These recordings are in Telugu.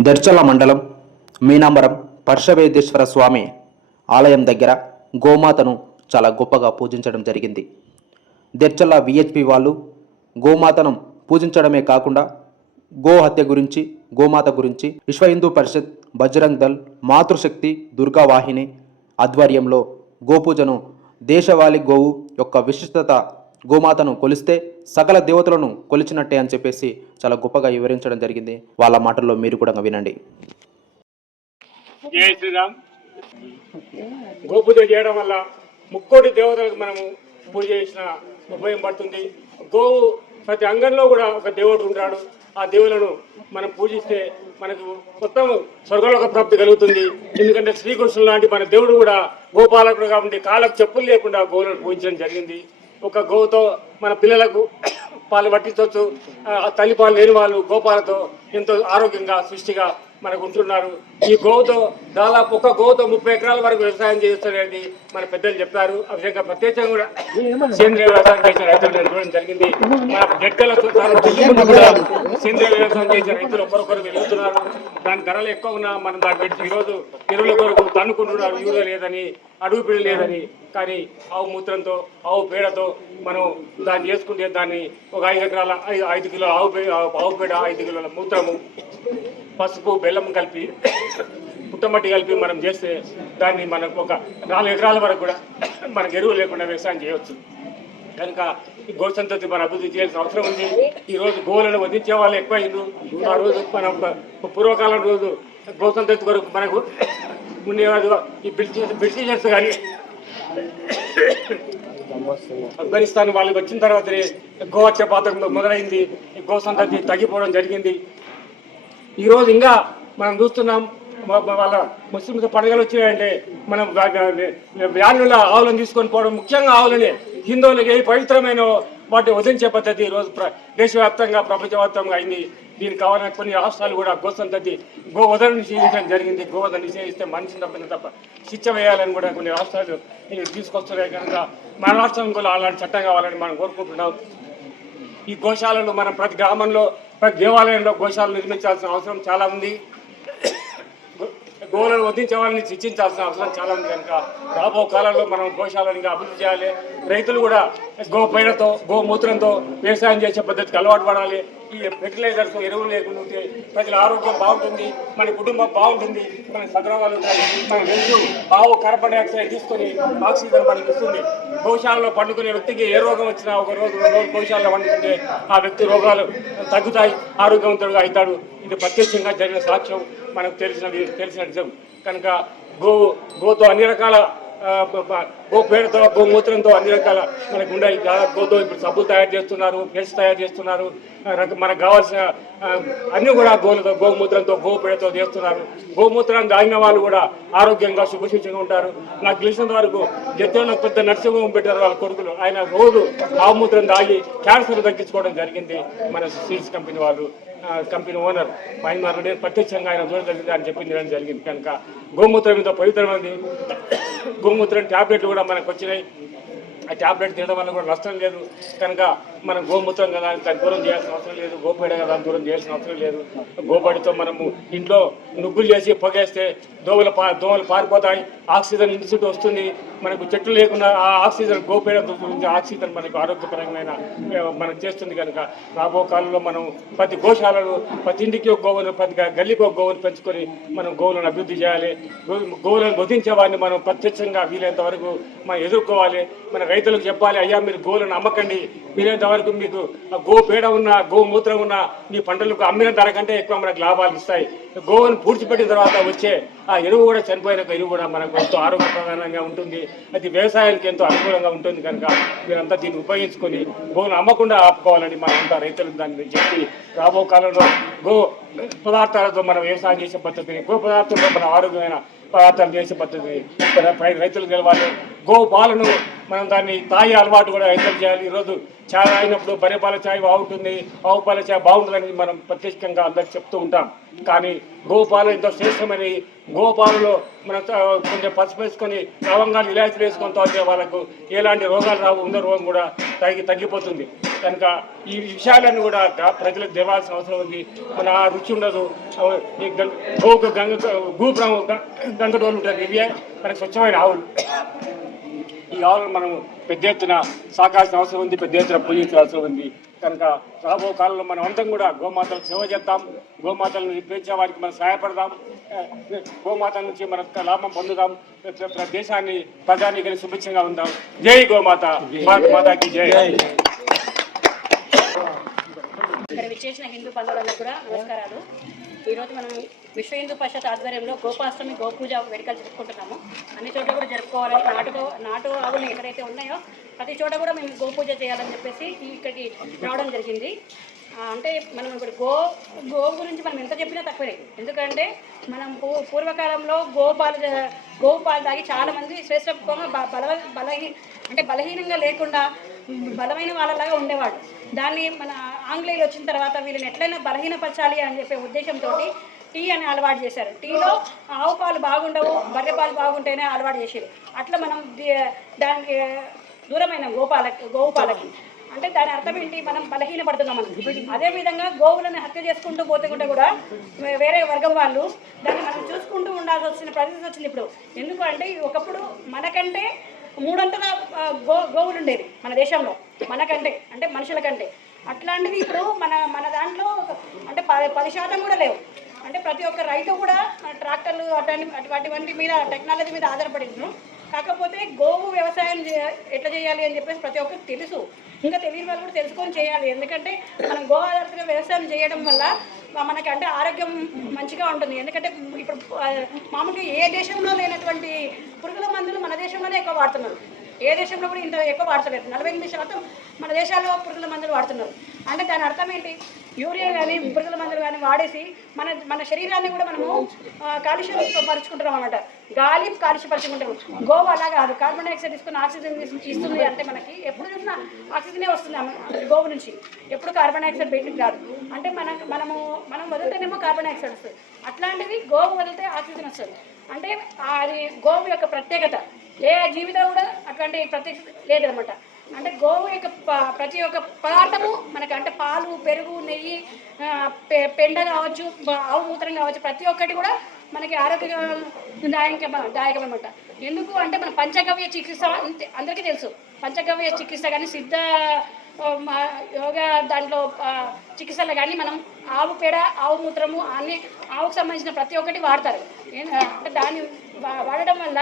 దర్చల మండలం మీనాంబరం పర్షవేదేశ్వర స్వామి ఆలయం దగ్గర గోమాతను చాలా గొప్పగా పూజించడం జరిగింది. దెర్చల విహెచ్పి వాళ్ళు గోమాతను పూజించడమే కాకుండా గోహత్య గురించి గోమాత గురించి విశ్వ హిందూ పరిషత్ బజరంగ్ దల్ మాతృశక్తి దుర్గా వాహిని ఆధ్వర్యంలో గోపూజను దేశవాళి గోవు యొక్క విశిష్టత గోమాతను కొలిస్తే సకల దేవతలను కొలిచినట్టే అని చెప్పేసి చాలా గొప్పగా వివరించడం జరిగింది. వాళ్ళ మాటల్లో మీరు కూడా వినండి. జై శ్రీరామ్. గోపూజ చేయడం వల్ల ముక్కోటి దేవతలకు మనము పూజ చేసిన ఉపయోగం పడుతుంది. గోవు ప్రతి అంగంలో కూడా ఒక దేవుడు ఉంటాడు. ఆ దేవులను మనం పూజిస్తే మనకు మొత్తం స్వర్గలోక ప్రాప్తి కలుగుతుంది. ఎందుకంటే శ్రీకృష్ణుడు లాంటి మన దేవుడు కూడా గోపాలకుడు కాబట్టి కాళ్ళకు చెప్పులు లేకుండా గోవులను పూజించడం జరిగింది. ఒక గోవుతో మన పిల్లలకు పాలు పట్టించవచ్చు. ఆ తల్లి పాలు లేని వాళ్ళు గోపాలతో ఎంతో ఆరోగ్యంగా సృష్టిగా మనకు ఉంటున్నారు. ఈ గోవుతో దాదాపు ఒక గోవుతో ముప్పై ఎకరాల వరకు వ్యవసాయం చేస్తారనేది మన పెద్దలు చెప్పారు. ఆ విధంగా ప్రత్యేకంగా కూడా సేంద్రియ వ్యవసాయం చేసిన రైతులు జరిగింది. మన గడ్డల సేంద్రీయ వ్యవసాయం చేసే రైతులు ఒకరొకరు వెలుగుతున్నారు దాని ధరలు ఎక్కువ ఉన్నా మనం దాన్ని పెట్టి ఈరోజు ఎరువుల కొరకు తన్నుకుంటున్నారు. యూరియా లేదని అడుగు పిల్ల లేదని. కానీ ఆవు మూత్రంతో ఆవు పేడతో మనం దాన్ని చేసుకుంటే దాన్ని ఒక ఐదు ఎకరాల ఐదు ఐదు కిలో ఆవు పేడ ఆవు పేడ ఐదు కిలోల మూత్రము పసుపు బెల్లం కలిపి పుట్టమట్టి కలిపి మనం చేస్తే దాన్ని మనకు ఒక నాలుగు ఎకరాల వరకు కూడా మనకు ఎరువు లేకుండా వ్యవసాయం చేయవచ్చు. కనుక ఈ సంతతి మన అభివృద్ధి చేయాల్సిన అవసరం ఉంది. ఈరోజు గోవులను వధించే వాళ్ళు ఎక్కువైంది ఆ రోజు మన పూర్వకాలం రోజు గోసంతతి వరకు కొరకు మనకు ఉండేవాడు ఈ బ్రిటిష్ బ్రిటిషర్స్ కానీ ఆఫ్ఘనిస్తాన్ వాళ్ళకి వచ్చిన తర్వాతనే గోవచ్చ పాత్ర మొదలైంది. ఈ తగ్గిపోవడం జరిగింది. ఈరోజు ఇంకా మనం చూస్తున్నాం వాళ్ళ ముస్లింస్ పండుగలు వచ్చినాయంటే మనం వ్యాన్ల ఆవులను తీసుకొని పోవడం ముఖ్యంగా ఆవులనే హిందువులకి ఏ పవిత్రమైన వాటి వదిలించే పద్ధతి ఈరోజు రోజు ప్ర- దేశవ్యాప్తంగా ప్రపంచవ్యాప్తంగా అయింది. దీనికి కావాలని కొన్ని రాష్ట్రాలు కూడా గోసంతతి గో వదన నిషేధించడం జరిగింది. గో వదన నిషేధిస్తే మనిషిని తప్పిన తప్ప శిక్ష వేయాలని కూడా కొన్ని రాష్ట్రాలు తీసుకొస్తున్నాయి. కనుక మన రాష్ట్రం కూడా అలాంటి చట్టం కావాలని మనం కోరుకుంటున్నాం. ఈ గోశాలలు మనం ప్రతి గ్రామంలో ప్రతి దేవాలయంలో గోశాలలు నిర్మించాల్సిన అవసరం చాలా ఉంది. గోవులను వధించే వాళ్ళని శిక్షించాల్సిన అవసరం చాలా ఉంది కనుక. రాబో కాలంలో మనం గోశాలను అభివృద్ధి చేయాలి. రైతులు కూడా గో పేడతో గోమూత్రంతో వ్యవసాయం చేసే పద్ధతికి అలవాటు పడాలి. ఈ ఫెర్టిలైజర్స్ ఎరువులు లేకుండా ప్రజల ఆరోగ్యం బాగుంటుంది మన కుటుంబం బాగుంటుంది మన సద్రోగాలు ఉంటాయి. మన వెళ్తూ బావు కార్బన్ డైఆక్సైడ్ తీసుకొని ఆక్సిజన్ మనకి ఇస్తుంది. భవిష్యాల్లో పండుకునే వ్యక్తికి ఏ రోగం వచ్చినా ఒక రోజు రెండు రోజులు పండుకుంటే ఆ వ్యక్తి రోగాలు తగ్గుతాయి ఆరోగ్యవంతుడుగా అవుతాడు. ఇది ప్రత్యక్షంగా జరిగిన సాక్ష్యం మనకు తెలిసినది తెలిసిన నిజం. కనుక గో గోతో అన్ని రకాల ఆ, గో పేడతో గోమూత్రంతో అన్ని రకాల మనకు ఉండాలి గోతో ఇప్పుడు సబ్బులు తయారు చేస్తున్నారు పేస్ట్ తయారు చేస్తున్నారు. మనకు కావాల్సిన అన్ని కూడా గోలతో గోమూత్రంతో గోపేడతో చేస్తున్నారు. గోమూత్రాన్ని తాగిన వాళ్ళు కూడా ఆరోగ్యంగా శుభశిక్షంగా ఉంటారు. నాకు తెలిసినంత వరకు జత్యంలో పెద్ద నర్సింహం పెట్టారు వాళ్ళ కొడుకులు. ఆయన రోజు ఆవుమూత్రం తాగి క్యాన్సర్ తగ్గించుకోవడం జరిగింది మన సీడ్స్ కంపెనీ వాళ్ళు. కంపెనీ ఓనర్ మహిమారు నేను ప్రత్యక్షంగా ఆయన దూరం జరిగింది అని చెప్పింది జరిగింది. కనుక గోమూత్రం ఎంతో పవిత్రమైంది గోమూత్రం ట్యాబ్లెట్లు కూడా మనకు వచ్చినాయి. ఆ ట్యాబ్లెట్ తినడం వల్ల కూడా నష్టం లేదు. కనుక మనం గోమూత్రం కదా దాన్ని దూరం చేయాల్సిన అవసరం లేదు. గోపేడ కదా దూరం చేయాల్సిన అవసరం లేదు. గోపడితో మనము ఇంట్లో నుగ్గులు చేసి పొగేస్తే దోమలు పా దోమలు పారిపోతాయి ఆక్సిజన్ ఇంటి వస్తుంది. మనకు చెట్లు లేకుండా ఆ ఆక్సిజన్ గోపేడ ఆక్సిజన్ మనకు ఆరోగ్యపరమైన మనం మనకు చేస్తుంది కనుక రాబో కాలంలో మనం ప్రతి గోశాలను ప్రతి ఇంటికి ఒక గోవును ప్రతి గల్లికి ఒక గోవును పెంచుకొని మనం గోవులను అభివృద్ధి చేయాలి. గోవులను వధించే వారిని మనం ప్రత్యక్షంగా వీలైనంత వరకు మనం ఎదుర్కోవాలి. మన రైతులకు చెప్పాలి అయ్యా మీరు గోవులను అమ్మకండి. వీలైనంత వరకు మీకు గోపేడ ఉన్న గోమూత్రం ఉన్న మీ పంటలకు అమ్మిన ధర కంటే ఎక్కువ మనకు లాభాలు ఇస్తాయి. గోవును పూడ్చిపెట్టిన తర్వాత వచ్చే ఆ ఎరువు కూడా చనిపోయిన ఎరువు కూడా మనకు ఎంతో ఆరోగ్యప్రదానంగా ఉంటుంది. అది వ్యవసాయానికి ఎంతో అనుకూలంగా ఉంటుంది కనుక మీరంతా దీన్ని ఉపయోగించుకొని గోవును అమ్మకుండా ఆపుకోవాలని మనమంతా రైతులకు దాన్ని చెప్పి రాబో కాలంలో గో పదార్థాలతో మనం వ్యవసాయం చేసే పద్ధతిని గో పదార్థంతో మనం ఆరోగ్యమైన పదార్థాలు చేసే పద్ధతిని రైతులు గెలవాలి గో పాలను మనం దాన్ని తాగే అలవాటు కూడా రైతులు చేయాలి. ఈరోజు చాయ్ అయినప్పుడు బరేపాల చాయ్ బాగుంటుంది ఆవు పాల చాయ్ బాగుంటుందని మనం ప్రత్యేకంగా అందరికి చెప్తూ ఉంటాం. కానీ గోపాలు ఎంతో శ్రేష్టమని గోపాలలో మనం కొంచెం పసుపు వేసుకొని లవంగాలు ఇలాచీలు వేసుకొని తాగితే వాళ్ళకు ఎలాంటి రోగాలు రావు ఉన్న రోగం కూడా తగ్గి తగ్గిపోతుంది. కనుక ఈ విషయాలన్నీ కూడా ప్రజలకు తెవాల్సిన అవసరం ఉంది. మన ఆ రుచి ఉండదు. గోకు గంగ గోకు గంగ డోలు గంగడోలు ఉంటుంది ఇవి మనకు స్వచ్ఛమైన ఆవులు. ఈ ఆవులను మనం పెద్ద ఎత్తున సాకాల్సిన అవసరం ఉంది పెద్ద ఎత్తున పూజించాల్సిన అవసరం ఉంది. కనుక రాబో కాలంలో మనం అందరం కూడా గోమాతలకు సేవ చేద్దాం. గోమాతలను పెంచే వారికి మనం సహాయపడదాం. గోమాత నుంచి మనం లాభం పొందుదాం. దేశాన్ని ప్రజానికి సుభిక్షంగా ఉందాం. జై గోమాత. భారత మాతాకి జై. ఇక్కడ విచ్చేసిన హిందూ బంధువులకు కూడా నమస్కారాలు. ఈరోజు మనం విశ్వ హిందూ పరిషత్ ఆధ్వర్యంలో గోపాష్టమి గోపూజ వేడుకలు జరుపుకుంటున్నాము. అన్ని చోట్ల కూడా జరుపుకోవాలని నాటు నాటు ఆవులు ఎక్కడైతే ఉన్నాయో ప్రతి చోట కూడా మేము గోపూజ చేయాలని చెప్పేసి ఇక్కడికి రావడం జరిగింది. అంటే మనం ఇప్పుడు గో గో గురించి మనం ఎంత చెప్పినా తక్కువే. ఎందుకంటే మనం పూ పూర్వకాలంలో గోపాలు గోపాలు తాగి చాలామంది బల బలహీ అంటే బలహీనంగా లేకుండా బలమైన వాళ్ళలాగా ఉండేవాడు. దాన్ని మన ఆంగ్లేయులు వచ్చిన తర్వాత వీళ్ళని ఎట్లయినా బలహీనపరచాలి అని చెప్పే ఉద్దేశంతో టీ అని అలవాటు చేశారు. టీలో ఆవు పాలు బాగుండవు బర్రె పాలు బాగుంటేనే అలవాటు చేసేది. అట్లా మనం దానికి దూరమైన గోపాలకి గోవు పాలకి. అంటే దాని అర్థం ఏంటి? మనం బలహీనపడుతున్నాం మనం అదే విధంగా గోవులను హత్య చేసుకుంటూ పోతే కూడా కూడా వేరే వర్గం వాళ్ళు దాన్ని మనం చూసుకుంటూ ఉండాల్సి వచ్చిన పరిస్థితి వచ్చింది ఇప్పుడు. ఎందుకు అంటే ఒకప్పుడు మనకంటే మూడొంతుల గో గోవులు ఉండేవి మన దేశంలో మనకంటే అంటే మనుషుల కంటే అట్లాంటిది ఇప్పుడు మన మన దాంట్లో అంటే పది పది శాతం కూడా లేవు. అంటే ప్రతి ఒక్క రైతు కూడా ట్రాక్టర్లు అటువంటి అటువంటి మీద టెక్నాలజీ మీద ఆధారపడి కాకపోతే గోవు వ్యవసాయం చే- ఎట్లా చేయాలి అని చెప్పేసి ప్రతి ఒక్కరికి తెలుసు. ఇంకా తెలియని వాళ్ళు కూడా తెలుసుకొని చేయాలి. ఎందుకంటే మనం గో ఆధారితంగా వ్యవసాయం చేయడం వల్ల మనకి అంటే ఆరోగ్యం మంచిగా ఉంటుంది. ఎందుకంటే ఇప్పుడు మామూలుగా ఏ దేశంలో లేనటువంటి పురుగుల మందులు మన దేశంలోనే ఎక్కువ వాడుతున్నారు ఏ దేశంలో కూడా ఇంత ఎక్కువ వాడతలేదు. నలభై ఎనిమిది శాతం మన దేశాల్లో పురుగుల మందులు వాడుతున్నారు. అంటే దాని అర్థం ఏంటి? యూరియా కానీ పురుగుల మందులు కానీ వాడేసి మన మన శరీరాన్ని కూడా మనము కాలుష్యం పరుచుకుంటున్నాం అనమాట గాలి కాలుష్యపరుచుకుంటాం గోవా అలా కాదు. కార్బన్ డైఆక్సైడ్ తీసుకుని ఆక్సిజన్ ఇస్తుంది అంటే మనకి ఎప్పుడు చూసినా ఆక్సిజనే వస్తుంది గోవు నుంచి. ఎప్పుడు కార్బన్ డైఆక్సైడ్ బయటకు రాదు. అంటే మన మనము మనం వదిలితేనేమో కార్బన్ డైఆక్సైడ్ వస్తుంది. అట్లాంటివి గోవు వదిలితే ఆక్సిజన్ వస్తుంది. అంటే అది గోవు యొక్క ప్రత్యేకత. ఏ జీవితం కూడా అటువంటి ప్రత్యక్ష లేదనమాట. అంటే గోవు యొక్క ప- ప్రతి ఒక్క పదార్థము మనకు అంటే పాలు పెరుగు నెయ్యి పె- పెండ కావచ్చు ఆవు మూత్రం కావచ్చు ప్రతి ఒక్కటి కూడా మనకి ఆరోగ్యదాయక దాయకం అనమాట ఎందుకు అంటే మన పంచగవ్య చికిత్స అంతే అందరికీ తెలుసు. పంచగవ్య చికిత్స కానీ సిద్ధ యోగ యోగా దాంట్లో చికిత్సలు చికిత్సలో కానీ మనం ఆవు పేడ ఆవు మూత్రము అన్ని ఆవుకు సంబంధించిన ప్రతి ఒక్కటి వాడతారు. అంటే దాన్ని వాడటం వాడడం వల్ల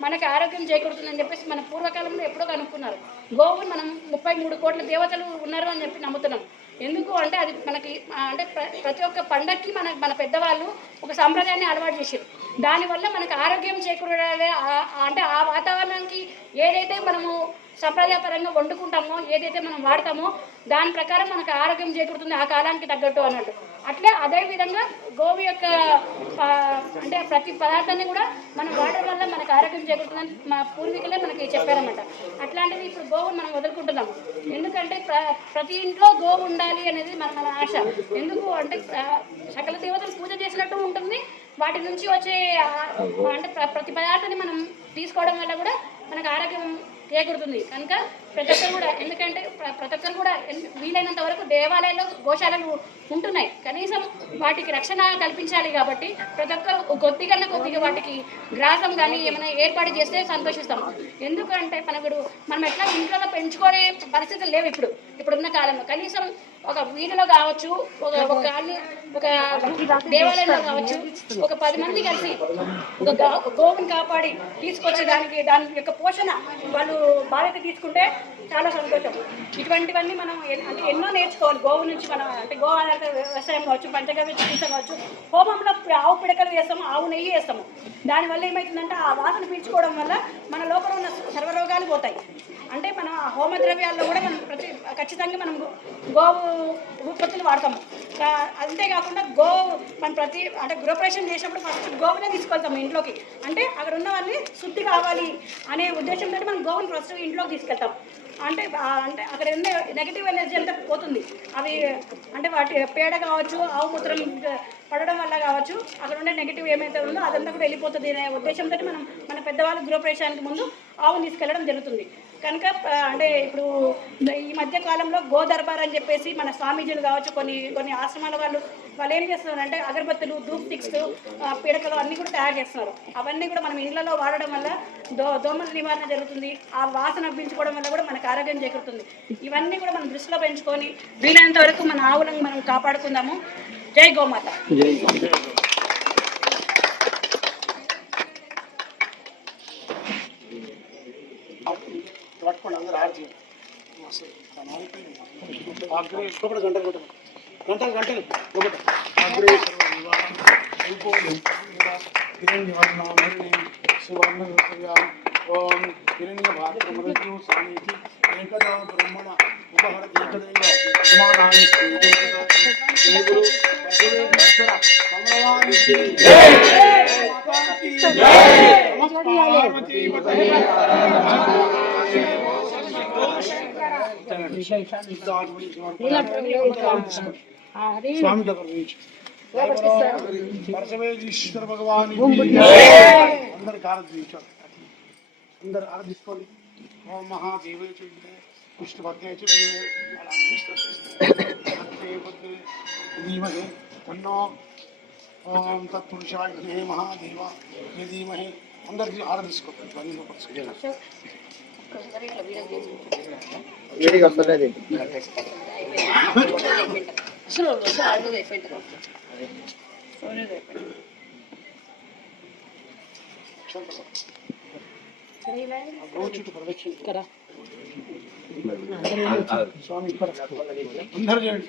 మనకి ఆరోగ్యం చేకూరుతుందని చెప్పేసి మన పూర్వకాలంలో ఎప్పుడో కనుక్కున్నారు. గోవు మనం ముప్పై మూడు కోట్ల దేవతలు ఉన్నారు అని చెప్పి నమ్ముతున్నాం. ఎందుకు అంటే అది మనకి అంటే ప్ర- ప్రతి ఒక్క పండక్కి మన మన పెద్దవాళ్ళు ఒక సాంప్రదాయాన్ని అలవాటు చేశారు. దానివల్ల మనకు ఆరోగ్యం చేకూరాలి అంటే ఆ వాతావరణానికి ఏదైతే మనము సంప్రదాయపరంగా వండుకుంటామో ఏదైతే మనం వాడతామో దాని ప్రకారం మనకు ఆరోగ్యం చేకూరుతుంది ఆ కాలానికి తగ్గట్టు అన్నట్టు. అట్లే అదే విధంగా గోవు యొక్క ఆ, అంటే ప్రతి పదార్థాన్ని కూడా మనం వాడడం వల్ల మనకు ఆరోగ్యం చేకూరుతుందని మా పూర్వీకులే మనకి చెప్పారన్నమాట. అట్లాంటిది ఇప్పుడు గోవును మనం వదులుకుంటున్నాము ఎందుకంటే ప్ర ప్రతి ఇంట్లో గోవు ఉండాలి అనేది మన మన ఆశ. ఎందుకు అంటే సకల దేవతలు పూజ చేసినట్టు ఉంటుంది. వాటి నుంచి వచ్చే అంటే ప్ర- ప్రతి పదార్థాన్ని మనం తీసుకోవడం వల్ల కూడా మనకు ఆరోగ్యం చేకూరుతుంది. కనుక ప్రతి ఒక్కరు కూడా ఎందుకంటే ప్ర- ప్రతి ఒక్కరు కూడా వీలైనంత వరకు దేవాలయాల్లో గోశాలలు ఉంటున్నాయి. కనీసం వాటికి రక్షణ కల్పించాలి కాబట్టి ప్రతి ఒక్కరు కొద్దిగా కొద్దిగా వాటికి గ్రాసం కానీ ఏమైనా ఏర్పాటు చేస్తే సంతోషిస్తాం ఎందుకంటే మనకు మనం ఎట్లా ఇంట్లో పెంచుకునే పరిస్థితులు లేవు ఇప్పుడు ఇప్పుడున్న కాలంలో. కనీసం ఒక వీధిలో కావచ్చు ఒక ఒక ఒక దేవాలయంలో కావచ్చు ఒక పది మంది కలిసి ఒక గోవుని కాపాడి తీసుకొచ్చి దానికి దాని యొక్క పోషణ వాళ్ళు బాధ్యత తీసుకుంటే చాలా సంతోషం. ఇటువంటివన్నీ మనం అంటే ఎన్నో నేర్చుకోవాలి. గోవు నుంచి మనం అంటే గో ఆధారిత వ్యవసాయం కావచ్చు పంచగవ్య చికిత్స కావచ్చు హోమంలో ఆవు పిడకలు వేస్తాము ఆవు నెయ్యి వేస్తాము. దానివల్ల ఏమవుతుందంటే ఆ వాసన పీల్చుకోవడం వల్ల మన లోపల ఉన్న సర్వరోగాలు పోతాయి. అంటే మనం ఆ హోమ ద్రవ్యాల్లో కూడా మనం ప్రతి ఖచ్చితంగా మనం గోవు ఉత్పత్తులు వాడతాము. అంతేకాకుండా గో మనం ప్రతి అంటే గృహప్రవేశం చేసినప్పుడు ఫస్ట్ గోవునే తీసుకెళ్తాము ఇంట్లోకి. అంటే అక్కడ ఉన్న వాళ్ళని శుద్ధి కావాలి అనే ఉద్దేశంతో మనం గోవుని ఫస్ట్ ఇంట్లోకి తీసుకెళ్తాం. అంటే అంటే అక్కడ ఉన్న నెగిటివ్ ఎనర్జీ అంతా పోతుంది. అవి అంటే వాటి పేడ కావచ్చు ఆవు ముద్రలు పడడం వల్ల కావచ్చు అక్కడ ఉండే నెగిటివ్ ఏమైతే ఉందో అదంతా కూడా వెళ్ళిపోతుంది అనే ఉద్దేశంతో మనం మన పెద్దవాళ్ళు గృహప్రవేశానికి ముందు ఆవును తీసుకెళ్ళడం జరుగుతుంది. కనుక అంటే ఇప్పుడు ఈ మధ్య కాలంలో గోదర్బార్ అని చెప్పేసి మన స్వామీజీలు కావచ్చు కొన్ని కొన్ని ఆశ్రమాల వాళ్ళు వాళ్ళు ఏం చేస్తున్నారు అంటే అగరబత్తులు ధూప్ స్టిక్స్ పీడకలు అన్నీ కూడా తయారు చేస్తున్నారు. అవన్నీ కూడా మనం ఇళ్ళలో వాడడం వల్ల దో దోమల నివారణ జరుగుతుంది. ఆ వాసన పీల్చుకోవడం వల్ల కూడా మనకు ఆరోగ్యం చేకూరుతుంది. ఇవన్నీ కూడా మనం దృష్టిలో పెంచుకొని వీలైనంత వరకు మన ఆవులను మనం కాపాడుకుందాము. జై గోమాత. పట్టుకోండి అందరూ ఆర్జీ. గంటలు గంటలు గంటలు గంటలు. ఒకటి అగ్రేశ్వర నివారణ అయిపోయింది హిరణ్యవర్ణామరణి సువర్ణ ఓం హిరణ్య భారతమృత్యు స్వామీజీ ఏకదా బ్రహ్మణ ఉపహరతి ఏకదైవ సమానాన్ని జయ పరమేశ్వర కమలవానికి పార్వతీ స్వామి దగ్గర నుంచి పరమేశ్వర భగవాన్ అందరు ఆరాధించారు అందరు ఆరాధించుకోండి ఓం మహాదేవ విష్ణు భక్తే ధీమహే తన్నో ఓం తత్పురుషాయ హే మహాదేవ హే ధీమహే అందరికి ఆరాధించుకోండి ఇవన్నీ పరచుకోండి రోజు చుట్టూ ప్రదక్షిణ కదా స్వామి ఇక్కడ అందరూ చేయండి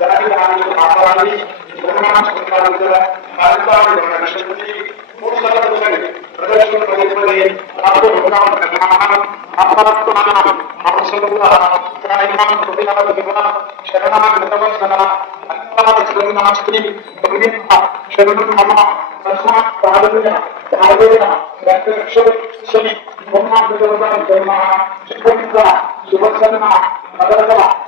అందరూ ఒక్కరు తిరగండి అట్లా ఓం కానీ కానీ దాతా ఓం దాతా పురస్కార్ యమునాథ యమునాథ శరణం మమ తస్మాత్ ప్రార్థన ప్రార్థన శని శుభసన్న మదర్గ మమ